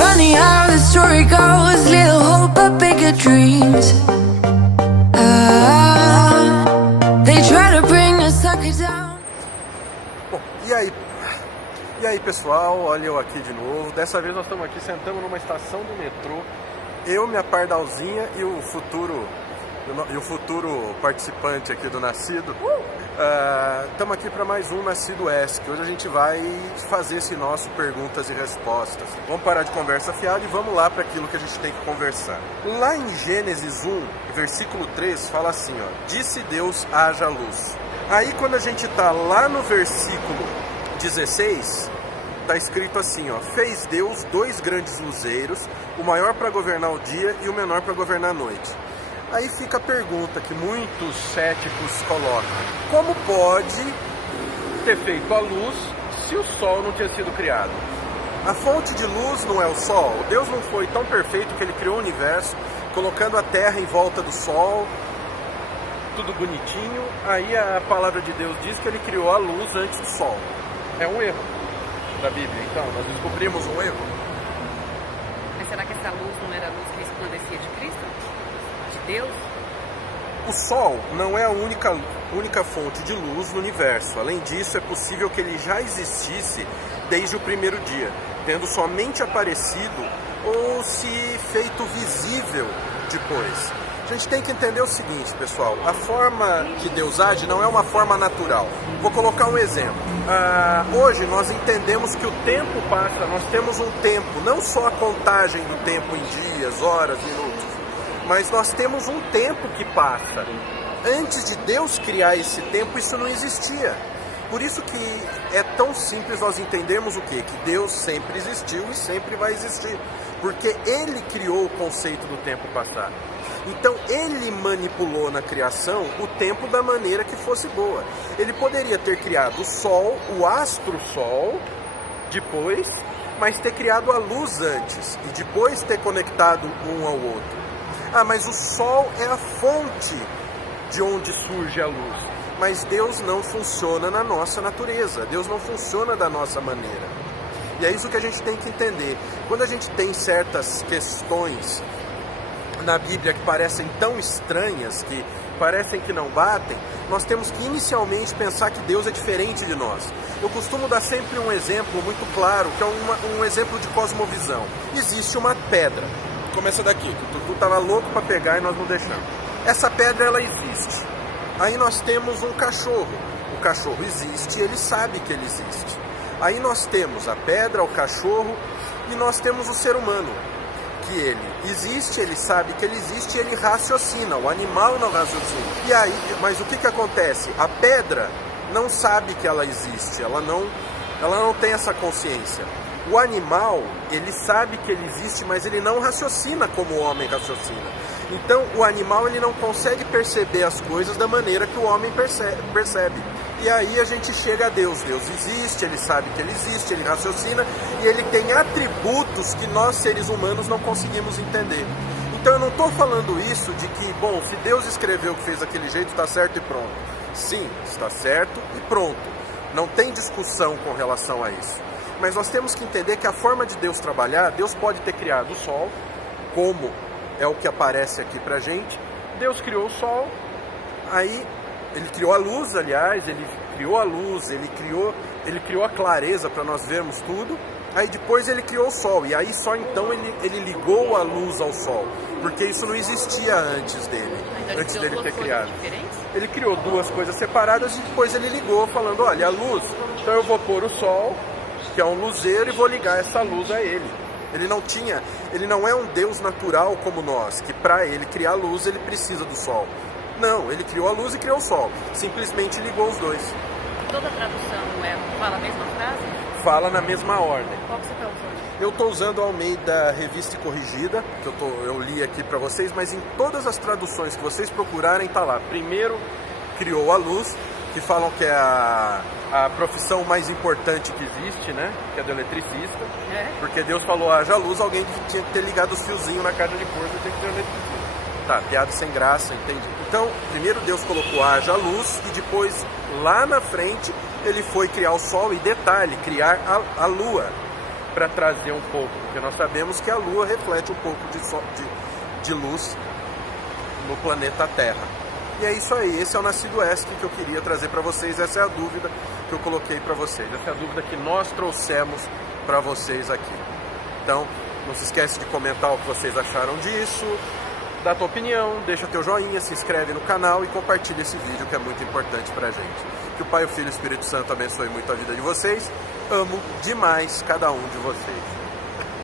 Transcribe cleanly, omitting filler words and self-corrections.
Funny how the story goes, little hope but bigger dreams. They try to bring a sucker down. Bom, e aí pessoal, olha eu aqui de novo. Dessa vez nós estamos aqui, sentamos numa estação do metrô. Eu, minha pardalzinha e o futuro participante aqui do Nascido. Estamos aqui para mais um Nascido ESC. Hoje a gente vai fazer esse nosso perguntas e respostas. Vamos parar de conversa fiada e vamos lá para aquilo que a gente tem que conversar. Lá em Gênesis 1, versículo 3, fala assim, ó: disse Deus, haja luz. Aí quando a gente está lá no versículo 16, está escrito assim, ó: fez Deus dois grandes luzeiros, o maior para governar o dia e o menor para governar a noite. Aí fica a pergunta que muitos céticos colocam: como pode ter feito a luz se o sol não tinha sido criado? A fonte de luz não é o sol? Deus não foi tão perfeito que ele criou o universo, colocando a terra em volta do sol, tudo bonitinho. Aí a palavra de Deus diz que ele criou a luz antes do sol. É um erro da Bíblia, então nós descobrimos um erro. Mas será que essa luz não era a luz que resplandecia de Cristo? De Deus? O Sol não é a única fonte de luz no universo. Além disso, é possível que ele já existisse desde o primeiro dia, tendo somente aparecido ou se feito visível depois. A gente tem que entender o seguinte, pessoal: a forma que Deus age não é uma forma natural. Vou colocar um exemplo. Hoje nós entendemos que o tempo passa, nós temos um tempo, não só a contagem do tempo em dias, horas, minutos, mas nós temos um tempo que passa. Antes de Deus criar esse tempo, isso não existia. Por isso que é tão simples nós entendermos o quê? Que Deus sempre existiu e sempre vai existir. Porque Ele criou o conceito do tempo passar. Então Ele manipulou na criação o tempo da maneira que fosse boa. Ele poderia ter criado o Sol, o astro Sol, depois, mas ter criado a luz antes e depois ter conectado um ao outro. Mas o Sol é a fonte de onde surge a luz. Mas Deus não funciona na nossa natureza. Deus não funciona da nossa maneira. E é isso que a gente tem que entender. Quando a gente tem certas questões na Bíblia que parecem tão estranhas, que parecem que não batem, nós temos que inicialmente pensar que Deus é diferente de nós. Eu costumo dar sempre um exemplo muito claro, que é um exemplo de cosmovisão. Existe uma pedra. Começa daqui, que o Tutu estava louco para pegar e nós não deixamos. Essa pedra, ela existe. Aí nós temos um cachorro. O cachorro existe e ele sabe que ele existe. Aí nós temos a pedra, o cachorro, e nós temos o ser humano. Que ele existe, ele sabe que ele existe e ele raciocina. O animal não raciocina. E aí, mas o que acontece? A pedra não sabe que ela existe. Ela não tem essa consciência. O animal, ele sabe que ele existe, mas ele não raciocina como o homem raciocina. Então, o animal, ele não consegue perceber as coisas da maneira que o homem percebe. E aí a gente chega a Deus. Deus existe, ele sabe que ele existe, ele raciocina, e ele tem atributos que nós, seres humanos, não conseguimos entender. Então, eu não estou falando isso de que, bom, se Deus escreveu que fez daquele jeito, está certo e pronto. Sim, está certo e pronto. Não tem discussão com relação a isso. Mas nós temos que entender que a forma de Deus trabalhar, Deus pode ter criado o Sol, como é o que aparece aqui pra gente. Deus criou o Sol, aí ele criou a luz, aliás, ele criou a luz, ele criou a clareza para nós vermos tudo. Aí depois ele criou o Sol, e aí só então ele ligou a luz ao Sol, porque isso não existia antes dele, antes dele ter criado. Ele criou duas coisas separadas e depois ele ligou falando: olha, a luz, então eu vou pôr o Sol, que é um luzeiro, e vou ligar essa luz a ele. Ele não é um Deus natural como nós, que para ele criar luz ele precisa do Sol. Não, ele criou a luz e criou o Sol. Simplesmente ligou os dois. Toda tradução fala a mesma frase? Fala na mesma ordem. Qual que você está usando? Eu estou usando a Almeida Revista e Corrigida, que eu li aqui para vocês, mas em todas as traduções que vocês procurarem está lá. Primeiro criou a luz, que falam que é a profissão mais importante que existe, né? Que é do eletricista. Porque Deus falou: haja luz, alguém tinha que ter ligado os fiozinhos na caixa de força, tem que ter um eletricista. Tá, piada sem graça, entendi. Então, primeiro Deus colocou haja luz e depois, lá na frente, ele foi criar o Sol e, detalhe, criar a Lua. para trazer um pouco, porque nós sabemos que a Lua reflete um pouco de luz no planeta Terra. E é isso aí, esse é o Nascido ESC que eu queria trazer para vocês, essa é a dúvida que eu coloquei para vocês, essa é a dúvida que nós trouxemos para vocês aqui. Então, não se esquece de comentar o que vocês acharam disso, dá tua opinião, deixa teu joinha, se inscreve no canal e compartilha esse vídeo que é muito importante pra gente. Que o Pai, o Filho e o Espírito Santo abençoe muito a vida de vocês. Amo demais cada um de vocês.